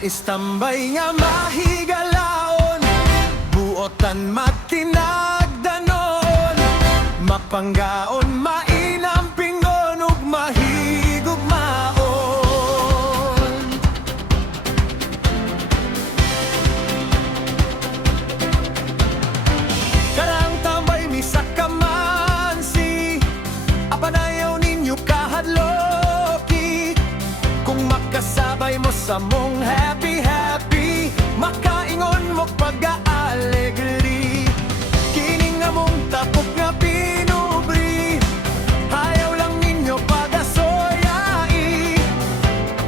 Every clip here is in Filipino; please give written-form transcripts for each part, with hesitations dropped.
istambay nga mahigalaon, buotan matinagdanon, mapanggaon mainam pingon ug mahigugmaon. Karang tambay mi sa kamansi, apanayaw ninyo kahadloki, kung makasabay mo sa mong happy happy, makaingon mo pag-aalegri. Kining nga mong tapok nga pinubri, ayaw lang ninyo pag-asoyai,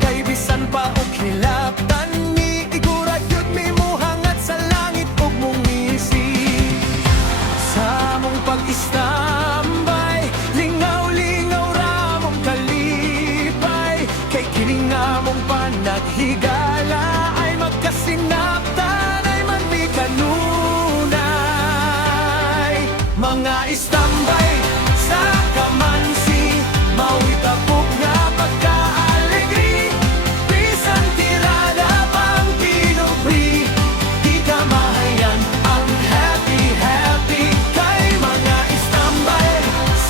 kay bisan pa og hilaptan mi, igurad yun mi muhangat sa langit ug mong ngisi. Sa mong pag-istambay, lingaw-lingaw ra mong kalipay, kay kining nga mong panaghigala ay magkasinaptan ay manmi kanunay. Mga istambay sa kamansi, mao'y tapok nga pagka-alegri, bisan tirada pang pinubri, di ka mahayan ang happy happy. Kay mga istambay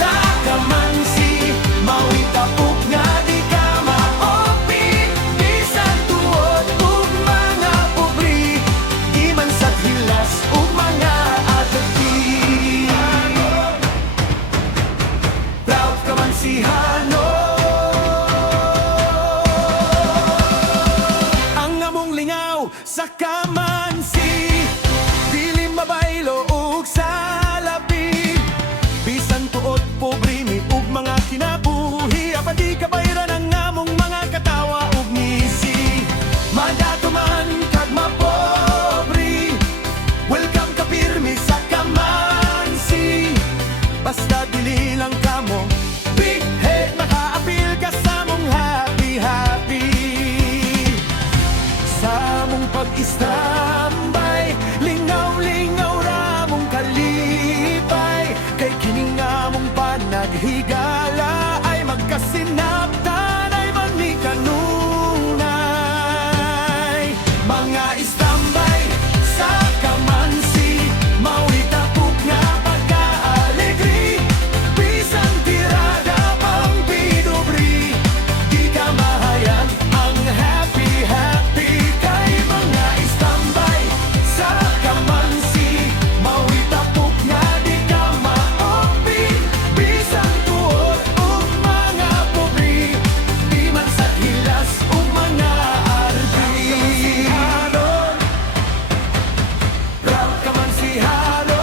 sa kamansi, mao'y tapok nga di ka maopi, bisan tuod ug mga pobri, di man sa hilas ug mga adati. Proud Kamansihano, ang among lingaw sa kamansi, dili mabaylo ug sa labi, bisan tuod pobre mi ug mga kinabuhi, apan di kabayran ang among mga katawa ug ngisi. Madato man kag mapobre, welcome ka pirmi sa kamansi, basta dili lang kamo big head, makaapil ka sa mong happy happy. Sa mong pag-istambay, lingaw-lingaw ra mong kalipay, kay kining nga mong panaghigala ay magkasinaptan ay manmi kanunay. Mga istambay sa kamansi, mao'y tapok nga pagka-alegri, bisan tirada pang pinubri, di ka mahayan ang happy happy. Kay mga istambay sa kamansi, mao'y tapok nga di ka maopi, bisan tuod ug mga pobri, di man sa hilas ug mga arbi. Proud Kamansihano,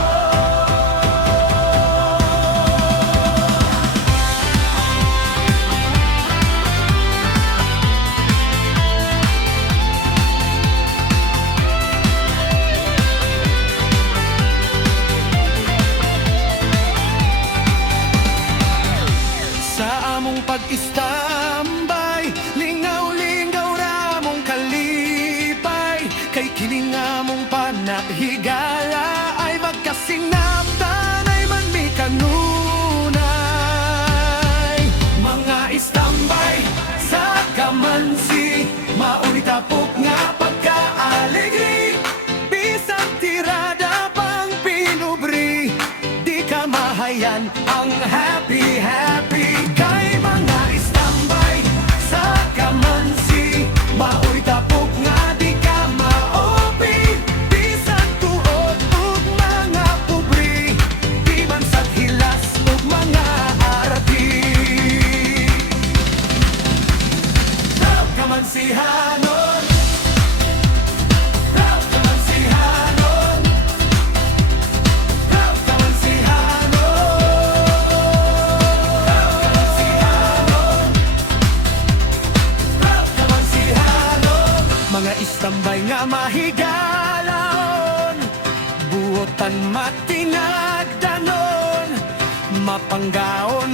sa among pag-istambay, lingaw-lingaw ra mong kalipay, kay kining nga mong panaghigala ay magkasinaptan ay manmi kanunay. Mga istambay sa kamansi, mao'y tapok nga pagka-alegri, bisan tirada pang pinubri, di ka mahayan ang happy happy. Kay mga istambay sa kamansi, mao'y tapok nga di ka maopi, bisan tuod ug mga pobri, di man sa hilas ug mga arati. Proud Kamansihanon, proud Kamansihanon, proud Kamansihanon, proud Kamansihanon. Mga istambay nga mahigalaon, buotan matinagdanon, mapanggaon